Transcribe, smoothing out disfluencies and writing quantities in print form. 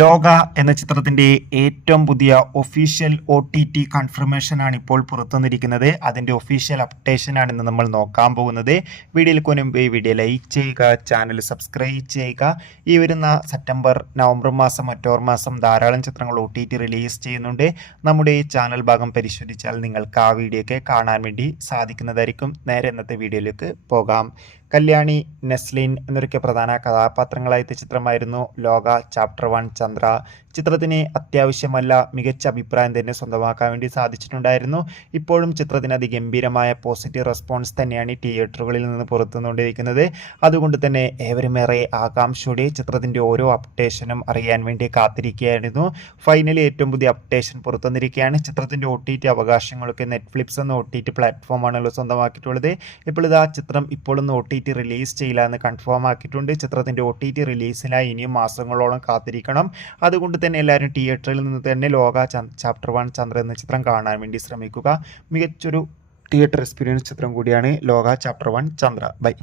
ലോക എന്ന ചിത്രത്തിന്റെ ഏറ്റവും പുതിയ ഒഫീഷ്യൽ OTT കൺഫർമേഷൻ ആണ് ഇപ്പോൾ പുറത്തുവന്നിരിക്കുന്നത്. അതിന്റെ ഒഫീഷ്യൽ അപ്ഡേഷൻ ആണ് ഇന്ന് നമ്മൾ നോക്കാൻ പോകുന്നത്. വീഡിയോയിൽ മുൻപ് വീഡിയോ ലൈക്ക് ചെയ്യുക, ചാനൽ സബ്സ്ക്രൈബ് ചെയ്യുക. ഈ വരുന്ന സെപ്റ്റംബർ, നവംബർ മാസം, ഒക്ടോബർ മാസം ധാരാളം ചിത്രങ്ങൾ OTT റിലീസ് ചെയ്യുന്നുണ്ട്. നമ്മുടെ ഈ ചാനൽ ഭാഗം പരിശോധിച്ചാൽ നിങ്ങൾക്ക് ആ വീഡിയോ ഒക്കെ കാണാൻ വേണ്ടി സാധിക്കുന്നതായിരിക്കും. നേരെ ഇന്നത്തെ വീഡിയോയിലേക്ക് പോകാം. കല്യാണി, നെസ്ലിൻ എന്നൊക്കെ പ്രധാന കഥാപാത്രങ്ങളായ ചിത്രമായിരുന്നു ലോക ചാപ്റ്റർ 1 ചന്ദ്ര. ചിത്രത്തിന് അത്യാവശ്യമല്ല മികച്ച അഭിപ്രായം തന്നെ സ്വന്തമാക്കാൻ വേണ്ടി സാധിച്ചിട്ടുണ്ടായിരുന്നു. ഇപ്പോഴും ചിത്രത്തിന് അതിഗംഭീരമായ പോസിറ്റീവ് റെസ്പോൺസ് തന്നെയാണ് തിയേറ്ററുകളിൽ നിന്ന് പുറത്തുകൊണ്ടിരിക്കുന്നത്. അതുകൊണ്ട് തന്നെ ഏവരുമേറെ ആകാംക്ഷയോടെ ചിത്രത്തിൻ്റെ ഓരോ അപ്ഡേഷനും അറിയാൻ വേണ്ടി കാത്തിരിക്കുകയായിരുന്നു. ഫൈനലി ഏറ്റവും പുതിയ അപ്ഡേഷൻ പുറത്തുവന്നിരിക്കുകയാണ്. ചിത്രത്തിൻ്റെ OTT അവകാശങ്ങളൊക്കെ നെറ്റ്ഫ്ലിക്സ് എന്ന OTT പ്ലാറ്റ്ഫോമാണല്ലോ സ്വന്തമാക്കിയിട്ടുള്ളത്. ഇപ്പോൾ ഇതാ ചിത്രം ഇപ്പോഴൊന്നും OTT റിലീസ് ചെയ്യില്ല എന്ന് കൺഫേം ആക്കിയിട്ടുണ്ട്. ചിത്രത്തിൻ്റെ OTT റിലീസിനായി ഇനിയും മാസങ്ങളോളം കാത്തിരിക്കണം. അതുകൊണ്ട് തന്നെ എല്ലാവരും തിയേറ്ററിൽ നിന്ന് തന്നെ ലോക ചാപ്റ്റർ 1 ചന്ദ്ര എന്ന ചിത്രം കാണാൻ വേണ്ടി ശ്രമിക്കുക. മികച്ചൊരു തിയേറ്റർ എക്സ്പീരിയൻസ് ചിത്രം കൂടിയാണ് ലോക ചാപ്റ്റർ 1 ചന്ദ്ര. ബൈ.